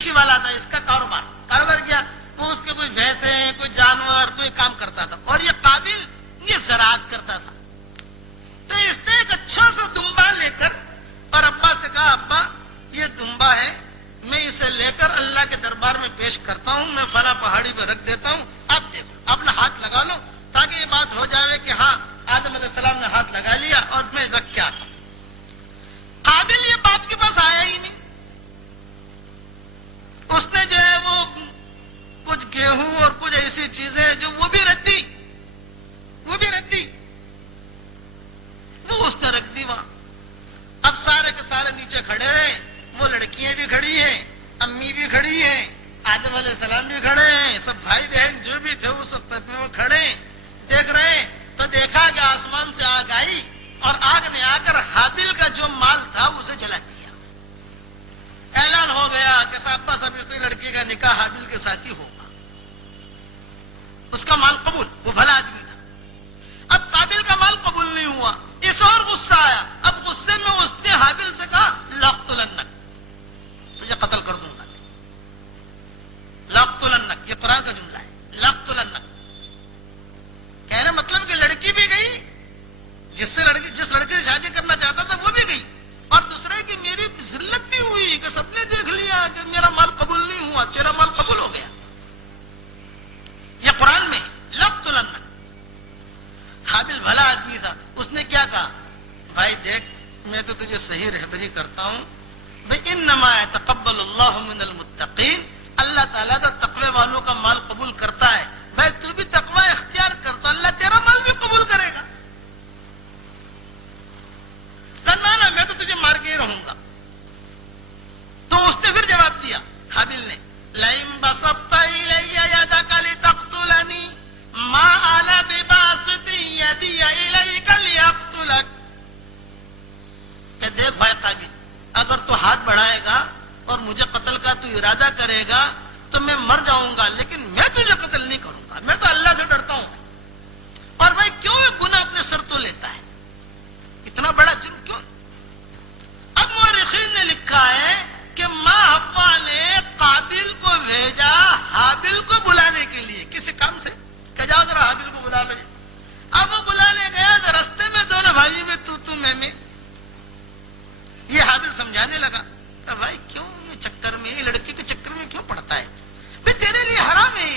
والا تھا، اس کا کاروبار کیا، وہ اس کے کوئی بھینسیں، کوئی جانور، کوئی کام کرتا تھا، اور یہ قابل یہ زراعت کرتا تھا۔ تو اس نے ایک اچھا سا دمبا لے کر اور ابا سے کہا، ابا یہ دمبا ہے، میں اسے لے کر اللہ کے دربار میں پیش کرتا ہوں، میں فلاں پہاڑی پہ رکھ دیتا ہوں، آپ دیکھو اپنا ہاتھ لگا لو تاکہ یہ بات ہو جائے کہ ہاں آدم علیہ السلام نے ہاتھ لگا لیا اور میں رکھ کے آتا ہوں۔ قابل یہ باپ کے پاس آیا ہی نہیں، اس نے جو ہے وہ کچھ گیہوں اور کچھ ایسی چیزیں جو وہ بھی رکھ دی، وہ اس نے رکھ دی وہاں۔ اب سارے کے سارے نیچے کھڑے رہے، وہ لڑکیاں بھی کھڑی ہیں، امی بھی کھڑی ہیں، آدم علیہ السلام بھی کھڑے ہیں، سب بھائی بہن جو بھی تھے وہ سب طرف میں وہ کھڑے ہیں، دیکھ رہے ہیں۔ تو دیکھا کہ آسمان سے آگ آئی اور آگ نے آ کر حابل کا جو مال تھا اسے جلا دیا۔ اعلان ہو گیا کہ صاحب سب اس لڑکی کا نکاح حابل کے ساتھ ہی ہوگا، اس کا مال قبول، وہ بھلا آدمی تھا۔ اب قابل کا مال قبول نہیں ہوا، اس اور غصہ آیا۔ اب غصے میں اس نے حابل سے کہا لاقتلنک، تجھے قتل کر دوں گا، لاقتلنک، یہ قرآن کا جملہ ہے، لاقتلنک۔ کہنے مطلب کہ لڑکی بھی گئی، جس لڑکے سے شادی کرنا چاہتا تھا وہ بھی گئی، اور دوسرے کی میری ذلت بھی ہوئی کہ سب نے دیکھ لیا کہ میرا مال قبول نہیں ہوا، تیرا مال قبول ہو گیا۔ یہ قرآن میں لاقتلنک۔ حابل بھلا آدمی تھا، اس نے کیا کہا، بھائی دیکھ میں تو تجھے صحیح رہبری کرتا ہوں، بھائی انما یتقبل اللہ من المتقین، اللہ تعالیٰ تو تقوی والوں کا مال قبول کرتا ہے، بھائی تو بھی تقوی اختیار کر تو اللہ تیرا مال بھی قبول کرے گا۔ نہ میں تو تجھے مار کے ہی رہوں گا۔ تو اس نے پھر جواب دیا حابل نے، لئن بسطت الی یدک لتقتلنی ما انا بباسط یدی الیک لیقتلک، کہ دیکھ بھائی قابل، اگر تو ہاتھ بڑھائے گا اور مجھے قتل کا تو ارادہ کرے گا تو میں مر جاؤں گا، لیکن میں تجھے قتل نہیں کروں گا، میں تو اللہ سے ڈرتا ہوں۔ اور بھائی کیوں یہ گناہ اپنے سر تو لیتا ہے، اتنا بڑا جرم کیوں؟ اب مورخین نے لکھا ہے کہ ماں حوا نے قابل کو بھیجا حابل کو بلانے کے لیے کسی کام سے، کہ جاؤ ذرا حابل کو بلا لو۔ اب وہ بلانے گیا تو رستے میں دونوں بھائی میں تو میں یہ حابل سمجھانے لگا کہ بھائی کیوں یہ چکر میں، یہ لڑکی کے چکر میں کیوں پڑتا ہے، بھائی تیرے لیے حرام ہے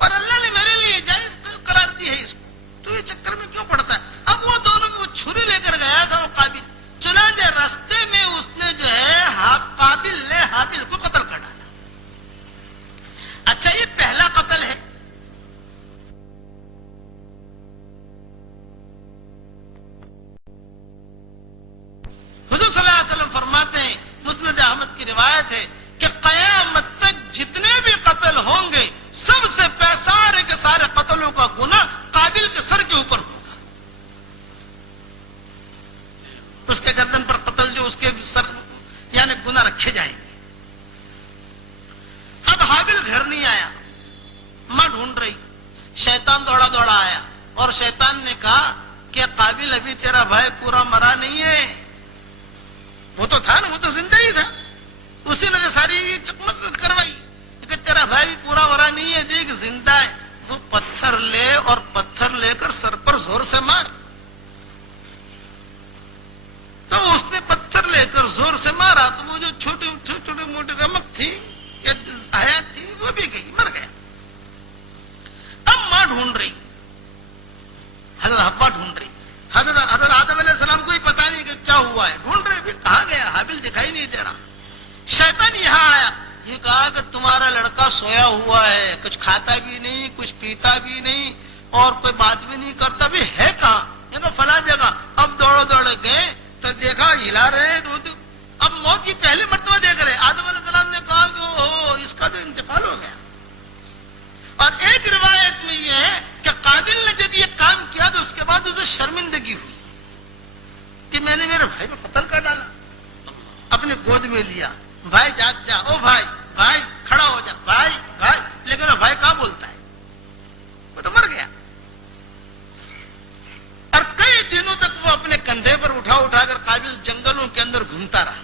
اور اللہ نے میرے لیے جائز قرار دی ہے اس کو، تو یہ چکر میں کیوں پڑتا ہے۔ اب وہ دونوں کو چھری لے کر گیا تھا وہ قابل، چنانچہ راستے میں اس نے جو ہے قابل نے حابل کو قتل کر ڈالا۔ اچھا یہ پہلا قتل ہے۔ حضور صلی اللہ علیہ وسلم فرماتے ہیں، مسند احمد کی روایت ہے کہ قیامت تک جتنے بھی قتل ہوں گے سب سے سارے کے سارے قتلوں کا گناہ قابل کے سر کے اوپر ہوگا، اس کے گردن پر قتل جو اس کے سر یعنی گناہ رکھے جائیں گے۔ اب حابل گھر نہیں آیا، ماں ڈھونڈ رہی، شیطان دوڑا دوڑا آیا اور شیطان نے کہا کہ قابل ابھی تیرا بھائی پورا مرا نہیں ہے، وہ تو تھا نا، وہ تو زندہ ہی تھا، اسی نے ساری چکمک کروائی کہ تیرا بھائی بھی پورا مرا نہیں ہے، دیکھ زندہ ہے، وہ پتھر لے اور پتھر لے کر سر پر زور سے مار۔ تو اس نے پتھر لے کر زور سے مارا تو وہ جو چھوٹی موٹی رمق تھی یا حیات تھی وہ بھی گئی، مر گیا۔ اب ماں ڈھونڈ رہی، حضرت حوا ڈھونڈ رہی، حضرت آدم علیہ السلام کو ہی پتا نہیں کہ کیا ہوا ہے، ڈھونڈ رہے بھی کہاں گیا، حابل دکھائی نہیں دے رہا۔ شیطان یہاں آیا، یہ کہا کہ تمہارا لڑکا سویا ہوا ہے، کچھ کھاتا بھی نہیں، کچھ پیتا بھی نہیں اور کوئی بات بھی نہیں کرتا، بھی ہے کہاں، یہ کہ فلاں جگہ۔ اب دوڑو دوڑے گئے تو دیکھا ہلا رہے ہیں، اب موت کی پہلی مرتبہ دیکھ رہے۔ آدم علیہ السلام نے کہا کہ اوہ اس کا تو انتقال ہو گیا۔ اور ایک روایت میں یہ ہے کہ قابل نے جب یہ کام کیا تو اس کے بعد اسے شرمندگی ہوئی کہ میں نے میرے بھائی کو قتل کر ڈالا، اپنے گود میں لیا، بھائی جاگ جا، او بھائی بھائی کھڑا ہو جا، بھائی بھائی، لیکن وہ بھائی کہاں بولتا ہے، وہ تو مر گیا۔ اور کئی دنوں تک وہ اپنے کندھے پر اٹھا کر قابل جنگلوں کے اندر گھومتا رہا،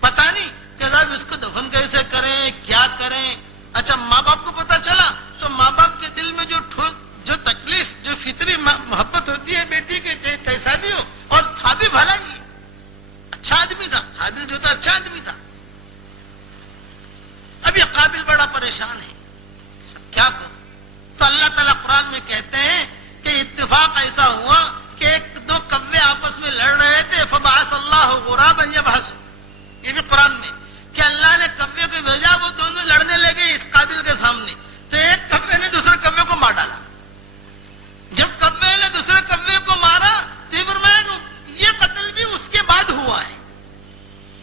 پتہ نہیں کہ صاحب اس کو دفن کیسے کریں، کیا کریں. اچھا ماں باپ کو پتا چلا تو ماں باپ کے دل میں جو تکلیف، جو فطری محبت ہوتی ہے بیٹی کے، چاہے کیسا بھی ہو، اور تھا بھی بھلا ہی، اچھا آدمی تھا، حابیل جو تھا اچھا آدمی تھا. اب یہ قابل بڑا پریشان ہے، کیا کرو؟ تو اللہ تعالیٰ قرآن میں کہتے ہیں کہ اتفاق ایسا ہوا کہ ایک دو کوے آپس میں لڑ رہے تھے، فبعث اللہ غرابا یبحث، یہ بھی قرآن میں کہ اللہ نے کوے کو بھیجا، وہ دونوں لڑنے لگے اس قابل کے سامنے، تو ایک کوے نے دوسرے کوے کو مار ڈالا. جب کوے نے دوسرے کوے کو مارا تو یہ قتل بھی اس کے بعد ہوا ہے.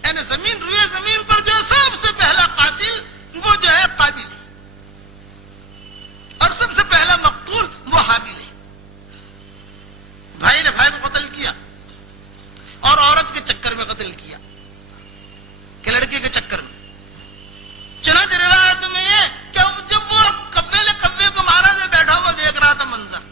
یعنی روئے زمین پر جو سب سے پہلا قاتل وہ جو ہے قابل ہے، اور سب سے پہلا مقتول وہ حابیل ہے. بھائی نے بھائی کو قتل کیا، اور عورت کے چکر میں قتل کیا، کہ لڑکی کے چکر میں. چنانچہ روایت میں یہ کہ جب وہ کوے نے کوے کو مارا تو بیٹھا ہوا دیکھ رہا تھا منظر.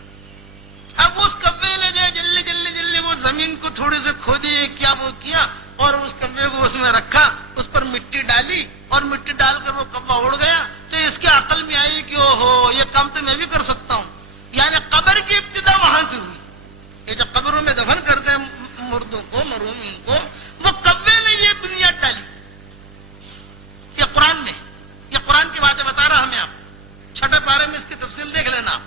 اب اس کوے نے جو ہے جلدی وہ زمین کو تھوڑی سے کھودی، کیا وہ کیا، اور اس کوے کو اس میں رکھا، اس پر مٹی ڈالی، اور مٹی ڈال کر وہ کوا اڑ گیا. تو اس کے عقل میں آئی کہ اوہو یہ کام تو میں بھی کر سکتا ہوں. یعنی قبر کی ابتدا وہاں سے ہوئی. یہ جو قبروں میں دفن کرتے ہیں مردوں کو، مرحومین کو، وہ کوے نے یہ بنیاد ڈالی. یہ قرآن میں، یہ قرآن کی باتیں بتا رہا ہمیں. آپ 6 پارے میں اس کی تفصیل دیکھ لینا.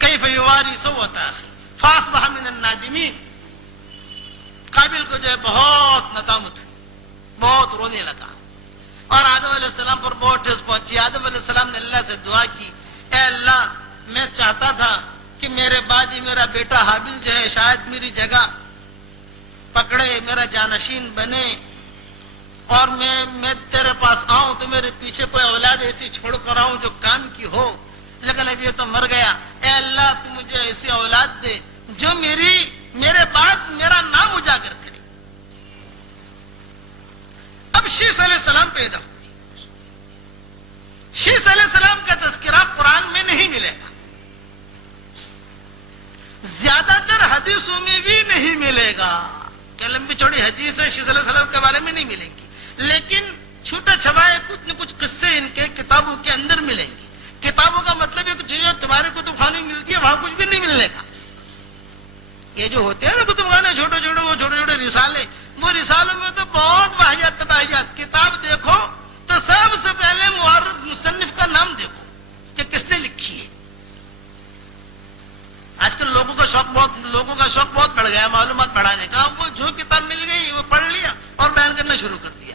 کیف یواری سوءۃ اخیہ فاصبح من النادمین. قابل کو جو ہے بہت ندامت ہوئی، بہت رونے لگا، اور آدم علیہ السلام پر بہت ٹھیس پہنچی. آدم علیہ السلام نے اللہ سے دعا کی، اے اللہ میں چاہتا تھا کہ میرے بعد ہی میرا بیٹا حابیل جو ہے شاید میری جگہ پکڑے، میرا جانشین بنے، اور میں تیرے پاس آؤں تو میرے پیچھے کوئی اولاد ایسی چھوڑ کر آؤں جو کام کی ہو. لیکن اب یہ تو مر گیا. اے اللہ تو مجھے ایسی اولاد دے جو میرے بعد میرا نام اجاگر کرے. اب شیس علیہ السلام پیدا ہوئے. شیس علیہ السلام کا تذکرہ قرآن میں نہیں ملے گا، زیادہ تر حدیثوں میں بھی نہیں ملے گا، کہ لمبی چوڑی حدیث ہے شیس علیہ السلام کے بارے میں نہیں ملے گی، لیکن چھوٹے چھپائے کچھ نہ کچھ قصے ان کے کتابوں کے اندر ملیں گے. کتابوں کا مطلب ہے کہ چیزیں تمہارے کتب خانے میں ملتی ہے وہاں کچھ بھی نہیں ملنے کا. یہ جو ہوتے ہیں نا کتب خانے چھوٹے رسالے، وہ رسالوں میں تو بہت واحیات تباہیات. کتاب دیکھو تو سب سے پہلے مصنف کا نام دیکھو کہ کس نے لکھی ہے. آج کل لوگوں کا شوق بہت بڑھ گیا معلومات بڑھانے کا. وہ جو کتاب مل گئی وہ پڑھ لیا اور بیان کرنا شروع کر دیا.